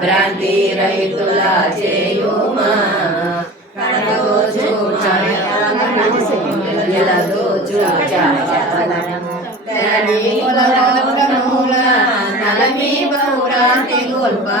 భ్రాంతి రైతుల చేయుమా నలమీ బహురాతి గోల్పా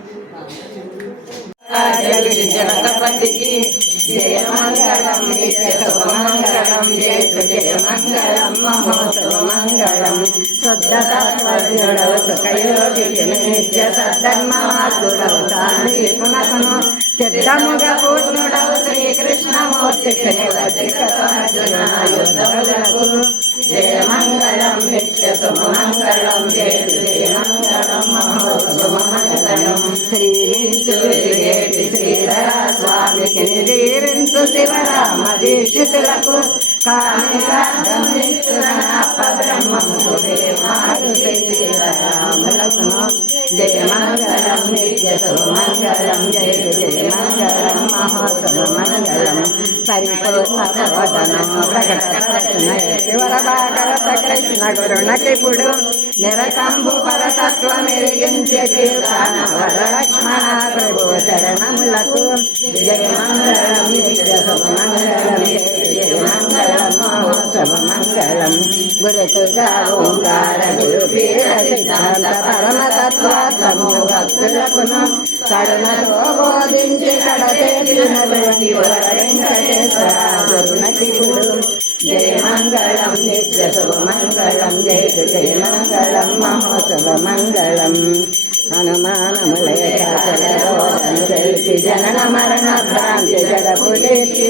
ఒకసారి. జయ మంగళం నిత్య శుభమంగళం జయ మంగళం మహోత్సవ మంగళం నిత్య పునఃను సిద్ధముగ పూర్ణుడవు జయ మంగళం నిత్య జయ జయ మంగళం మహోత్సవ మంగళం శ్రీమించుడిగేటి శ్రీధర స్వామికి నిరీరించు శివరామ దీక్షితులకు నిత్య సుమంగళం జయ జయ మంగళం మహోత్సవ మంగళం పరిపూర్ణం ప్రకట శివర భాగవత కృష్ణ గురుణకిపుడు నిరకంబు పరతత్వ మెరిగించే కీర్తన వరలక్ష్మణ ప్రభు చరణములకు జయ మంగళం నిత్య సుమంగళం జయ మహోత్సవ మంగళం గురుతుగా ఓంకార గురు పీర సిద్ధాంత పరమతత్వాత్మము భక్తులకును కరుణతో బోధించి కడతేసినటువంటి వెంకటేశ్వర గురునకిపుడు. జయ మంగళం నిత్య శుభ మంగళం జయ జయ మంగళం మహోత్సవ మంగళం హనుమానములయచలరోధను తెలిసి జనన మరణ భ్రాంతి జడపులేసి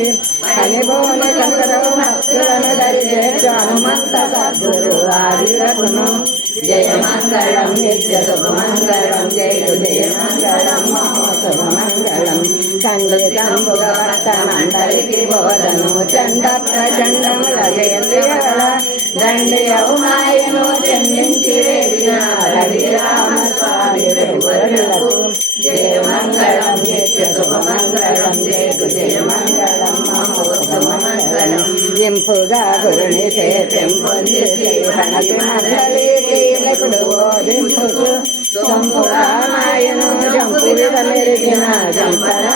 హనిభూమి కందరవు భక్తులను దరిచేర్చు హనుమంత సద్గురు ఆదిరకును జయ మంగళం నిత్య శుభమంగళం జయ జయ మంగళం మహోత్సవ మండలికి బోధను చండత్ర చండముల జయంతిగల దండయవు మాయను చెందించి వేసిన రఘురామస్వామి స్వామి జయ ఇంపుగా గురుని సేతం పొంది మండలి కీలకుడు సంపురామాయను జంపు విధ మెరిగిన జంపనా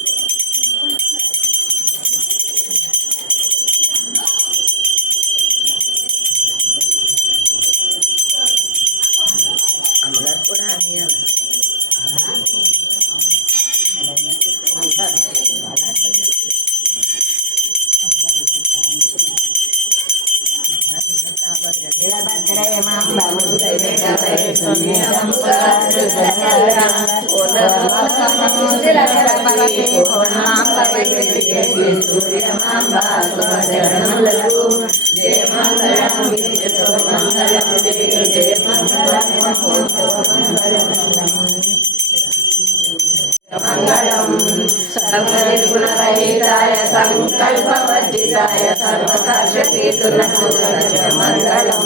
జయ మంగళం మంగళం జయ మంగళం సర్వనిర్గుణరహితాయ సంకల్పవర్జితాయ సర్వసాక్షతీతులకు మంగళం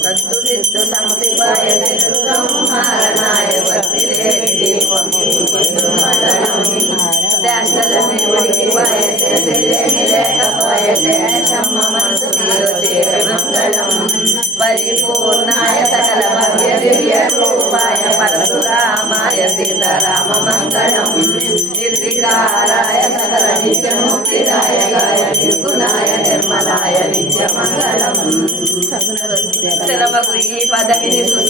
సత్తు సిత్తు సంశివాయ సిత్తు సంహారణాయ వర్తిరేతి శమ్మ మంగళం. పరిపూర్ణాయ సకల భవ్య దివ్య రూపాయ పరశురామాయ సీతారామ మంగళం నిర్వికారాయ సకల నిత్య గాయ నిర్గుణాయ నిర్మలాయ నిత్య మంగళం శ్రమకు ఈ పదవిని సుస్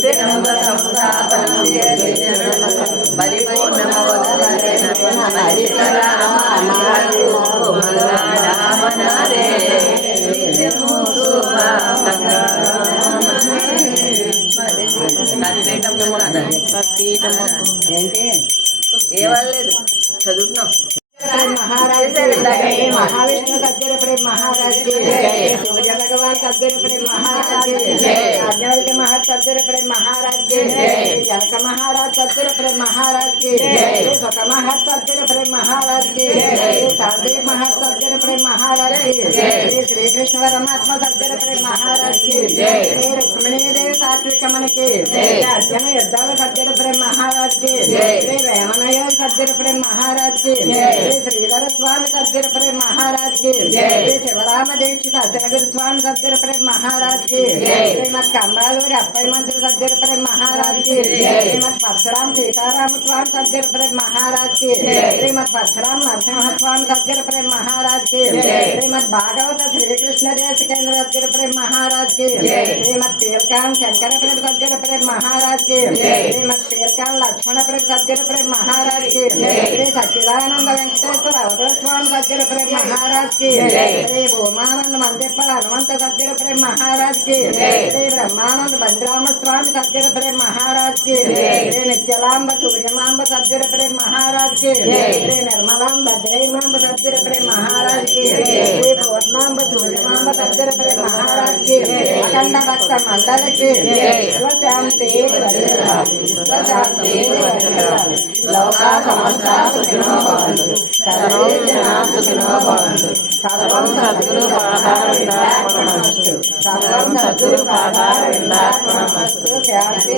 మహావిష్ణు తగ్గరపడే మహారాజు సూర్య భగవాన్ తగ్గరపడే మహారాజు అజ్ఞానిక మహా తగ్గరపడే మహారాజు జనక మహారాజ్ తగ్గరపడే మహారాజు సుఖ మహా తగ్గరపడే మహారాజు महाराज के जय श्री कृष्ण परमात्मा सज्जन प्रेम महाराज के जय श्री रुक्मिणी देव सात्विक मन के जय अर्जुन युद्धव सज्जन प्रेम महाराज के जय श्री वेमनय सज्जन प्रेम महाराज के जय श्री श्रीधर स्वामी सज्जन प्रेम महाराज के जय श्री शिवराम दीक्षित सज्जनगिर स्वामी सज्जन प्रेम महाराज के जय श्रीमद कंबालूरी अप्पय मंदिर सज्जन प्रेम महाराज के जय श्रीमद परशुराम सीताराम स्वामी सज्जन प्रेम महाराज के जय श्रीमद परशुराम नरसिंह स्वामी सज्जन प्रेम శ్రీమద్ భాగవత శ్రీకృష్ణ దేశ కేంద్ర అధ్యక్ష ప్రేమ మహారాజ్కి శ్రీమద్ తీర్కాన్ శంకర ప్రేమ సద్గురు ప్రేమ మహారాజ్కి శ్రీమద్ తీర్కాన్ లక్ష్మణ ప్రేమ సద్గురు ప్రేమ మహారాజ్కి శ్రీ సచ్చిదానంద వెంకటేశ్వర అవధూత స్వామి సద్గురు ప్రేమ మహారాజ్కి శ్రీ భూమానంద మందిప్పల హనుమంత సద్గురు ప్రేమ మహారాజ్కి శ్రీ బ్రహ్మానంద భద్రామ స్వామి సద్గురు ప్రేమ మహారాజ్కి శ్రీ నిత్యలాంబ సూర్యమాంబ సద్గురు ప్రేమ మహారాజ్కి శ్రీ నిర్మలాంబ భద్రైమాంబ సద్గురు ప్రేమ మహారాజ్కి శ్రీ సూర్యమాంబ సజ్జన ప్రేమ అఖండ భక్త స్వశాంతి స్వశాంతి లోకా సమస్త సుఖినో భవంతు సర్వే జనా సుఖినో భవంతు సర్వం సద్గురు పాదారవిందార్పణమస్తు సర్వం సద్గురు శాంతి